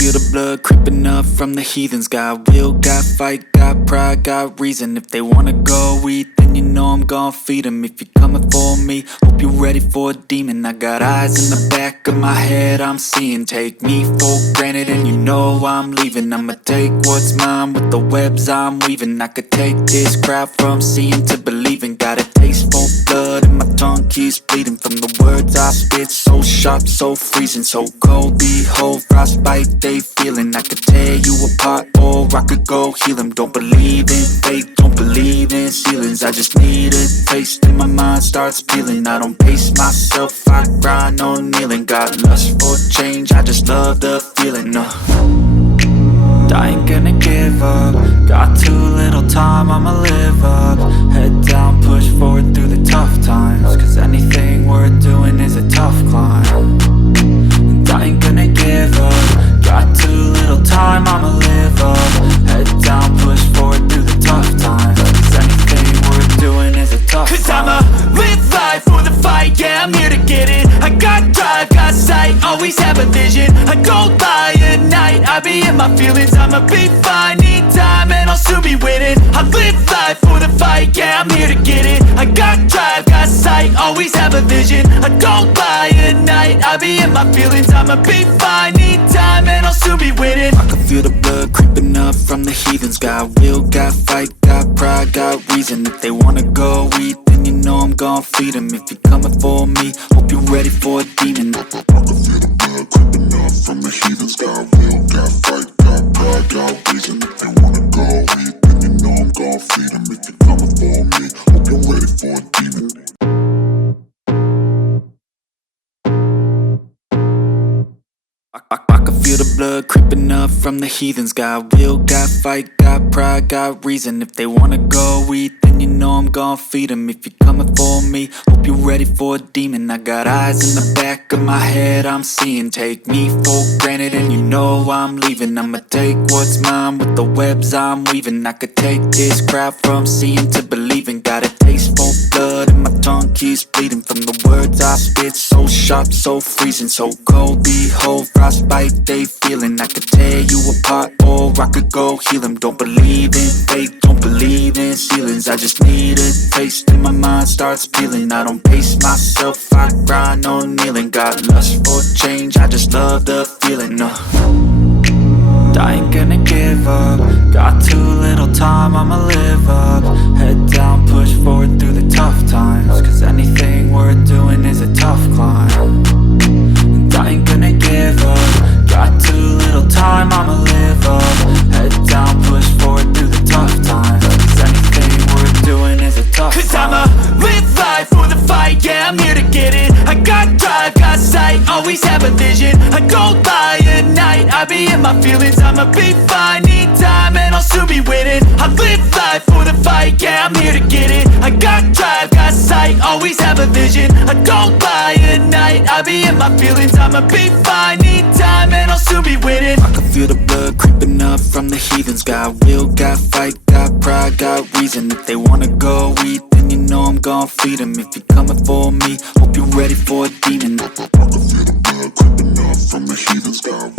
feel the blood creeping up from the heathens. Got will, got fight, got pride, got reason. If they wanna go eat, then you know I'm gon' feed them. If you're coming for me, hope you're ready for a demon. I got eyes in the back of my head, I'm seeing. Take me for granted and you know I'm leaving. I'ma take what's mine with the webs I'm weaving. I could take this crowd from seeing to believing. Got a taste for blood and my tongue keeps bleeding from the words I spit. So sharp, so freezing, so cold. Behold, frostbite they feeling. I could tear you apart or I could go heal them. Don't believe in fate, don't believe in ceilings. I just need a taste and my mind starts peeling. I don't pace myself, I grind on kneeling. Got lust for change, I just love the feeling. I ain't gonna give up. Got too little time, I'ma live up. Head down, push forward through the tough times. Cause anything worth doing is a tough climb. And I ain't gonna give up. Got too little time, I'ma live up. Head down, push forward through the tough times. Cause anything worth doing is a tough climb. Cause I'ma live life for the fight, yeah, I'm here to get it. I got drive, got sight, always have a vision. I don't lie at night, I be in my feelings. I'ma be fine, need time and I'll soon be winning. I live life for the fight, yeah, I'm here to get it. I got drive, got sight, always have a vision. I don't lie at night, I be in my feelings. I'ma be fine, need time and I'll soon be winning. I can feel the blood creeping up from the heathens. Got will, got fight, got pride, got reason. If they wanna go eat, then you know I'm gon' feed them. If you're coming for me, hope you're ready for a demon. I can feel the blood creeping up from the heathens. Got will, got fight, got pride, got reason. If they wanna go eat, then you know I'm gon' feed them. If you're coming for me, hope you're ready for a demon. I can feel the blood creeping up from the heathens. Got will, got fight, got pride, got reason. If they wanna go eat, then you know I'm gon' feed them. If you're coming for me, hope you're ready for a demon. I got eyes in the back of my head, I'm seeing. Take me for granted and you know I'm leaving. I'ma take what's mine with the webs I'm weaving. I could take this crowd from seeing to believing. Got a taste for blood and my tongue keeps bleeding from the words I spit. So sharp, so freezing, so cold. Behold, frostbite they feeling. I could tear you apart or I could go heal them. Don't believe in fate, don't believe in ceilings. I just need a taste and my mind starts peeling. I don't pace myself, I grind on kneeling. Got lust for change, I just love the feeling. I ain't gonna give up. Got too little time, I'ma live up. Head down, push forward through the tough times. Cause anything worth doing is a tough climb. And I ain't gonna give up. Got too little time, I'ma live up. Head down, push forward through the tough times. Cause anything worth doing is a tough climb. Cause I'ma live life for the fight, yeah, I'm here to get it. I got drive, got sight, always have a vision. I don't lie at night, I be in my feelings. I'ma be fine, need time and I'll soon be winning. I live life for the fight, yeah, I'm here to get it. I got drive, got sight, always have a vision. I don't lie at night, I be in my feelings. I'ma be fine, need time and I'll soon be winning. I can feel the blood creeping up from the heathens. Got will, got fight, got pride, got reason. If they wanna go eat, then you know I'm gon' feed them. If you're coming for me, hope you're ready for a demon. I can feel the blood creeping up from the heathens. Got